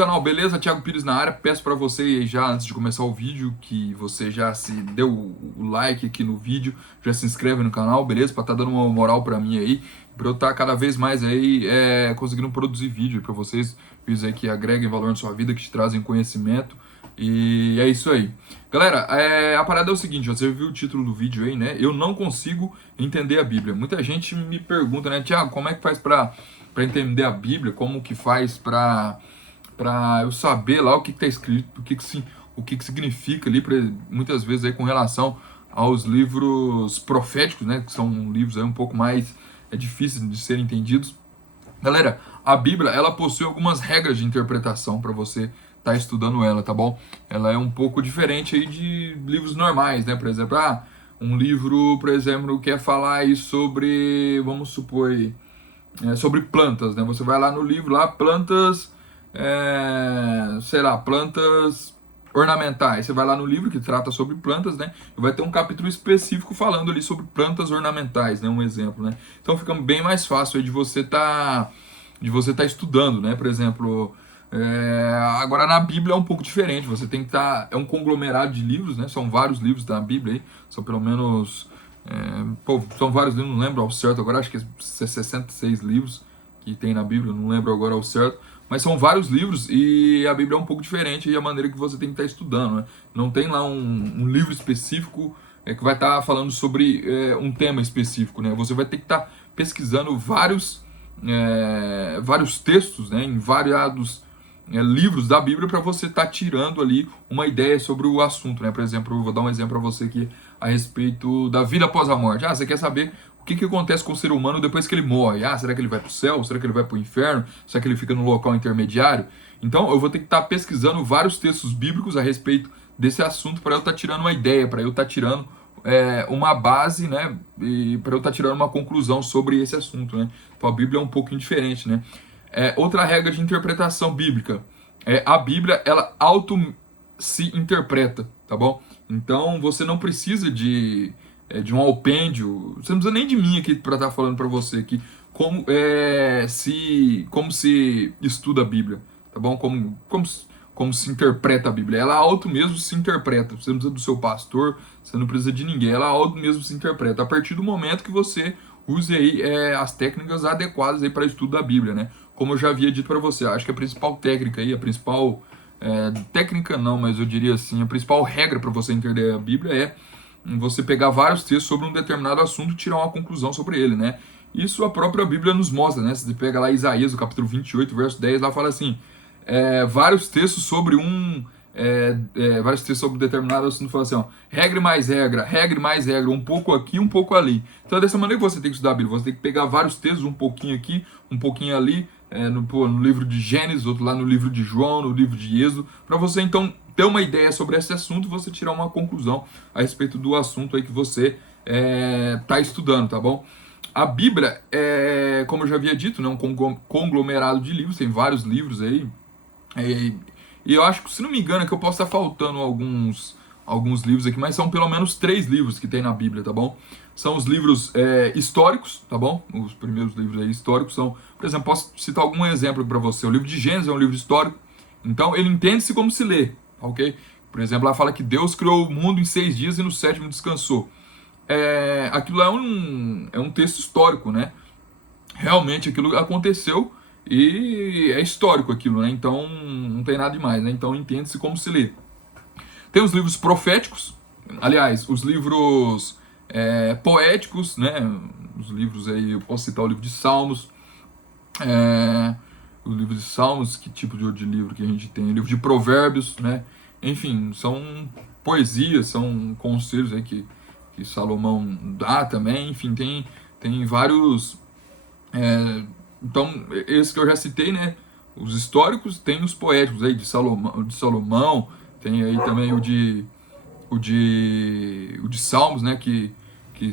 canal, beleza? Thiago Pires na área. Peço para você já, antes de começar o vídeo, que você já se deu o like aqui no vídeo, já se inscreve no canal, beleza? Para estar dando uma moral para mim aí, para eu estar cada vez mais aí conseguindo produzir vídeo para vocês, vídeos aí que agreguem valor na sua vida, que te trazem conhecimento. E é isso aí. Galera, a parada é o seguinte, você viu o título do vídeo aí, né? Eu não consigo entender a Bíblia. Muita gente me pergunta, né, Thiago, como é que faz para entender a Bíblia? Como que faz para eu saber lá o que está escrito, o que significa ali, muitas vezes aí com relação aos livros proféticos, né? Que são livros aí um pouco mais difíceis de serem entendidos. Galera, a Bíblia, ela possui algumas regras de interpretação para você estar estudando ela, tá bom? Ela é um pouco diferente aí de livros normais, né? Por exemplo, um livro, por exemplo, quer falar aí sobre, vamos supor, sobre plantas, né? Você vai lá no livro, lá, plantas, sei lá, plantas ornamentais. Você vai lá no livro que trata sobre plantas, né? E vai ter um capítulo específico falando ali sobre plantas ornamentais, né? Um exemplo, né? Então fica bem mais fácil aí de você tá estudando, né? Por exemplo, agora na Bíblia é um pouco diferente. Você tem que estar, é um conglomerado de livros, né? São vários livros da Bíblia aí, são pelo menos são vários livros, não lembro ao certo agora, acho que é 66 livros que tem na Bíblia, não lembro agora ao certo, mas são vários livros e a Bíblia é um pouco diferente e a maneira que você tem que estar estudando, né? Não tem lá um livro específico que vai estar falando sobre um tema específico, né? Você vai ter que estar pesquisando vários textos, né, em variados livros da Bíblia para você estar tirando ali uma ideia sobre o assunto, né? Por exemplo, eu vou dar um exemplo para você aqui a respeito da vida após a morte. Você quer saber o que acontece com o ser humano depois que ele morre? Será que ele vai para o céu? Será que ele vai para o inferno? Será que ele fica no local intermediário? Então, eu vou ter que estar pesquisando vários textos bíblicos a respeito desse assunto para eu estar tirando uma ideia, para eu estar tirando uma base, né? E para eu estar tirando uma conclusão sobre esse assunto, né? Então, a Bíblia é um pouquinho diferente, né? Outra regra de interpretação bíblica a Bíblia, ela se interpreta, tá bom? Então você não precisa de um alpêndio, você não precisa nem de mim aqui para estar falando para você aqui como se estuda a Bíblia, tá bom? Como se interpreta a Bíblia. Ela auto mesmo se interpreta. Você não precisa do seu pastor, você não precisa de ninguém. Ela auto mesmo se interpreta a partir do momento que você use aí as técnicas adequadas aí para estudo da Bíblia, né? Como eu já havia dito para você, acho que a principal técnica aí, a principal técnica não, mas eu diria assim, a principal regra para você entender a Bíblia é você pegar vários textos sobre um determinado assunto e tirar uma conclusão sobre ele, né? Isso a própria Bíblia nos mostra, né? Você pega lá Isaías, o capítulo 28, verso 10, lá fala assim, vários textos sobre vários textos sobre determinado assunto, fala assim, ó, regra mais regra, um pouco aqui, um pouco ali. Então é dessa maneira que você tem que estudar a Bíblia, você tem que pegar vários textos, um pouquinho aqui, um pouquinho ali, no livro de Gênesis, outro lá no livro de João, no livro de Êxodo, para você então ter uma ideia sobre esse assunto, você tirar uma conclusão a respeito do assunto aí que você está estudando, tá bom? A Bíblia como eu já havia dito, né, um conglomerado de livros, tem vários livros aí, e eu acho que, se não me engano, é que eu posso estar faltando alguns livros aqui, mas são pelo menos 3 livros que tem na Bíblia, tá bom? São os livros históricos, tá bom? Os primeiros livros aí históricos são, por exemplo, posso citar algum exemplo para você. O livro de Gênesis é um livro histórico, então ele entende-se como se lê, ok? Por exemplo, lá fala que Deus criou o mundo em 6 dias e no 7º descansou. Aquilo é um texto histórico, né? Realmente aquilo aconteceu e é histórico aquilo, né? Então não tem nada demais, né? Então entende-se como se lê. Tem os livros proféticos, aliás, os livros poéticos, né? Os livros aí, eu posso citar o livro de Salmos, o livro de Salmos, que tipo de livro que a gente tem? O livro de Provérbios, né? Enfim, são poesias, são conselhos aí que Salomão dá também, enfim, tem vários. Então, esse que eu já citei, né? Os históricos, tem os poéticos aí de Salomão, tem aí também o de Salmos, né? Que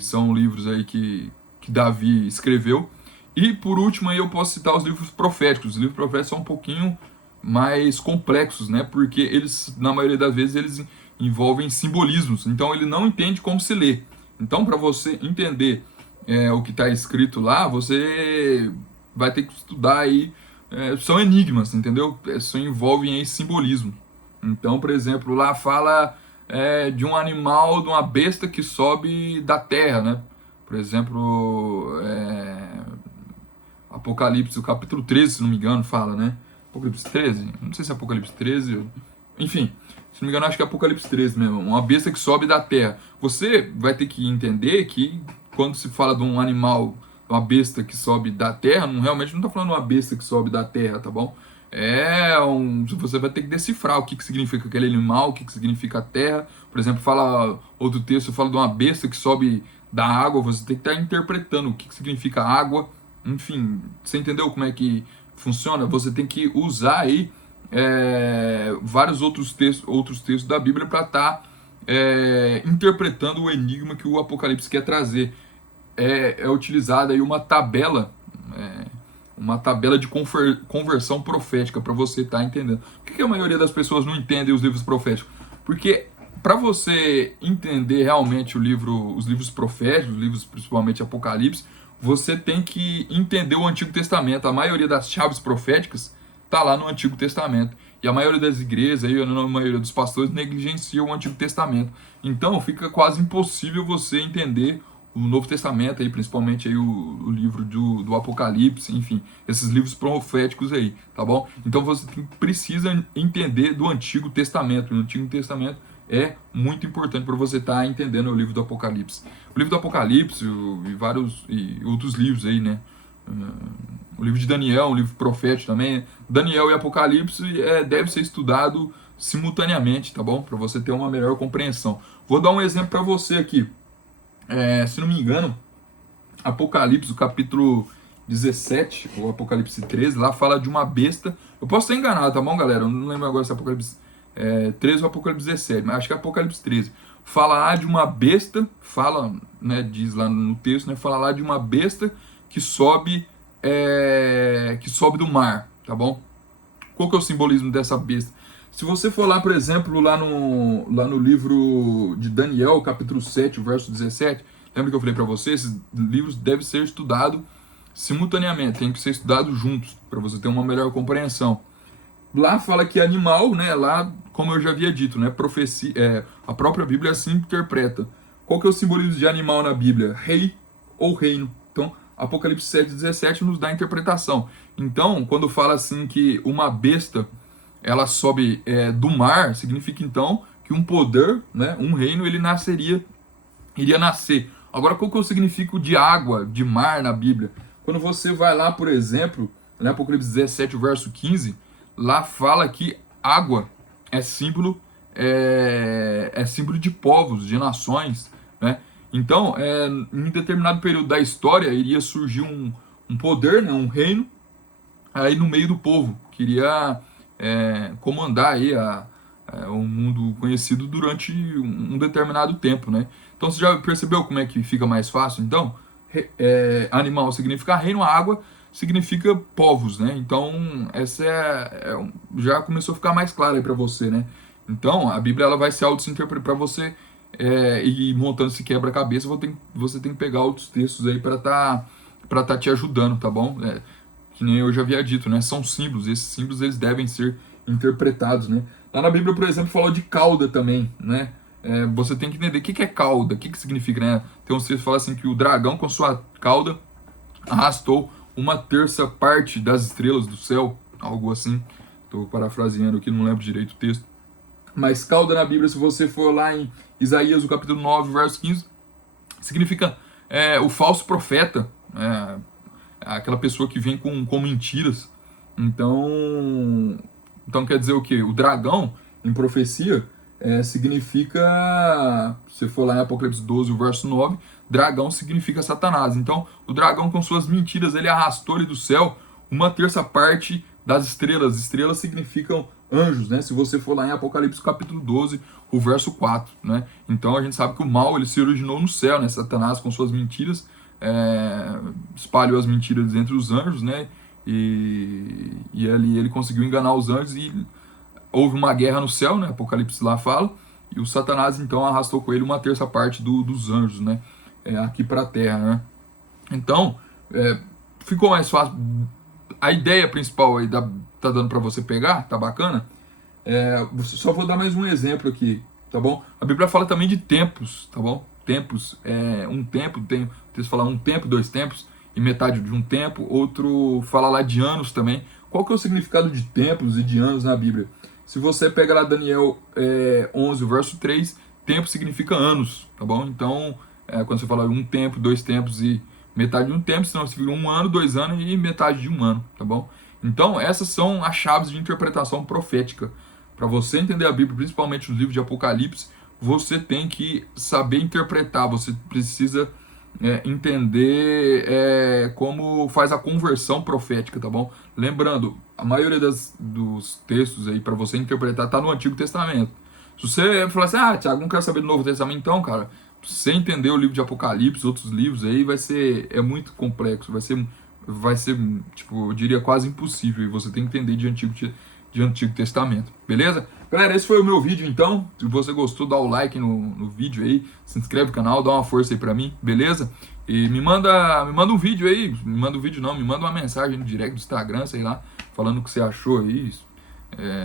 são livros aí que Davi escreveu. E por último aí eu posso citar os livros proféticos. Os livros proféticos são um pouquinho mais complexos, né? Porque eles, na maioria das vezes, eles envolvem simbolismos. Então ele não entende como se lê. Então, para você entender o que está escrito lá, você vai ter que estudar aí são enigmas, entendeu? Isso envolve aí simbolismo. Então, por exemplo, lá fala de um animal, de uma besta que sobe da terra, né? Por exemplo, Apocalipse, o capítulo 13, se não me engano, fala, né? Apocalipse 13? Não sei se é Apocalipse 13. Enfim, se não me engano, acho que é Apocalipse 13 mesmo. Uma besta que sobe da terra. Você vai ter que entender que quando se fala de um animal, uma besta que sobe da terra, realmente não está falando de uma besta que sobe da terra, tá bom? Você vai ter que decifrar o que significa aquele animal, o que significa a terra. Por exemplo, fala outro texto, fala de uma besta que sobe da água, você tem que estar interpretando o que significa água. Enfim, você entendeu como é que funciona? Você tem que usar aí vários outros textos da Bíblia para estar interpretando o enigma que o Apocalipse quer trazer. É utilizada aí uma tabela de conversão profética para você estar entendendo. Por que a maioria das pessoas não entende os livros proféticos? Porque para você entender realmente os livros proféticos, os livros principalmente Apocalipse, você tem que entender o Antigo Testamento. A maioria das chaves proféticas está lá no Antigo Testamento. E a maioria das igrejas, a maioria dos pastores, negligencia o Antigo Testamento. Então fica quase impossível você entender o Novo Testamento, aí, principalmente aí o livro do Apocalipse, enfim, esses livros proféticos aí, tá bom? Então você precisa entender do Antigo Testamento. O Antigo Testamento é muito importante para você estar entendendo o livro do Apocalipse. O livro do Apocalipse e outros livros aí, né? O livro de Daniel, um livro profético também. Daniel e Apocalipse deve ser estudado simultaneamente, tá bom? Para você ter uma melhor compreensão. Vou dar um exemplo para você aqui. Se não me engano, Apocalipse, o capítulo 17, ou Apocalipse 13, lá fala de uma besta. Eu posso estar enganado, tá bom, galera? Eu não lembro agora se é Apocalipse 13 ou Apocalipse 17, mas acho que é Apocalipse 13. Fala lá de uma besta, diz lá no texto, né? Fala lá de uma besta que sobe do mar, tá bom? Qual que é o simbolismo dessa besta? Se você for lá, por exemplo, lá no livro de Daniel, capítulo 7, verso 17, lembra que eu falei para você? Esses livros devem ser estudados simultaneamente, tem que ser estudados juntos, para você ter uma melhor compreensão. Lá fala que animal, né? Lá, como eu já havia dito, né? Profecia, a própria Bíblia assim interpreta. Qual que é o simbolismo de animal na Bíblia? Rei ou reino. Então, Apocalipse 7,17 nos dá a interpretação. Então, quando fala assim que uma besta ela sobe do mar, significa então que um poder, né, um reino, iria nascer. Agora, qual que é o significado de água, de mar na Bíblia? Quando você vai lá, por exemplo, né, Apocalipse 17, verso 15, lá fala que água é símbolo de povos, de nações, né? Então, em determinado período da história, iria surgir um poder, né, um reino, aí no meio do povo, que iria comandar aí o mundo conhecido durante um determinado tempo, né? Então, você já percebeu como é que fica mais fácil? Então, animal significa reino, água significa povos, né? Então, essa já começou a ficar mais claro aí para você, né? Então, a Bíblia ela vai se auto-interpretar para você ir montando esse quebra-cabeça. Você tem que pegar outros textos aí para tá te ajudando, tá bom? Que nem eu já havia dito, né? São símbolos. Esses símbolos eles devem ser interpretados, né? Lá na Bíblia, por exemplo, fala de cauda também, né? Você tem que entender o que é cauda, o que significa, né? Tem um texto que fala assim que o dragão com sua cauda arrastou 1/3 das estrelas do céu, algo assim. Estou parafraseando aqui, não lembro direito o texto. Mas cauda na Bíblia, se você for lá em Isaías, o capítulo 9, verso 15, significa o falso profeta, aquela pessoa que vem com mentiras. Então quer dizer o quê? O dragão, em profecia, significa, se for lá em Apocalipse 12, o verso 9, dragão significa Satanás. Então, o dragão com suas mentiras, ele arrastou-lhe do céu 1/3 das estrelas. Estrelas significam anjos, né? Se você for lá em Apocalipse capítulo 12, o verso 4, né? Então, a gente sabe que o mal, ele se originou no céu, né? Satanás com suas mentiras, espalhou as mentiras entre os anjos, né? E ele conseguiu enganar os anjos e houve uma guerra no céu, né? Apocalipse lá fala, e o Satanás então arrastou com ele 1/3 dos anjos, né? Aqui para a terra, né? Então, ficou mais fácil a ideia principal aí tá dando para você pegar? Tá bacana? Só vou dar mais um exemplo aqui, tá bom? A Bíblia fala também de tempos, tá bom? Tempos, um tempo, tem fala um tempo, 2 tempos, e metade de um tempo. Outro fala lá de anos também. Qual que é o significado de tempos e de anos na Bíblia? Se você pega lá Daniel 11, verso 3, tempo significa anos, tá bom? Então, quando você fala um tempo, 2 tempos e metade de um tempo, senão significa 1 ano, 2 anos e metade de 1 ano, tá bom? Então, essas são as chaves de interpretação profética. Para você entender a Bíblia, principalmente os livros de Apocalipse, você tem que saber interpretar, você precisa entender como faz a conversão profética, tá bom? Lembrando, a maioria dos textos aí para você interpretar tá no Antigo Testamento. Se você falar assim, Thiago, não quero saber do Novo Testamento, então, cara, pra você entender o livro de Apocalipse, outros livros aí, é muito complexo, vai ser, tipo, eu diria quase impossível, e você tem que entender de Antigo Testamento, beleza? Galera, esse foi o meu vídeo então. Se você gostou, dá o like no vídeo aí, se inscreve no canal, dá uma força aí pra mim, beleza? E me manda um vídeo aí, me manda uma mensagem no direct do Instagram, sei lá, falando o que você achou aí,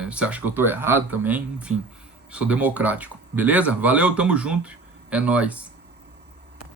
você acha que eu tô errado também, enfim, sou democrático, beleza? Valeu, tamo junto, é nóis.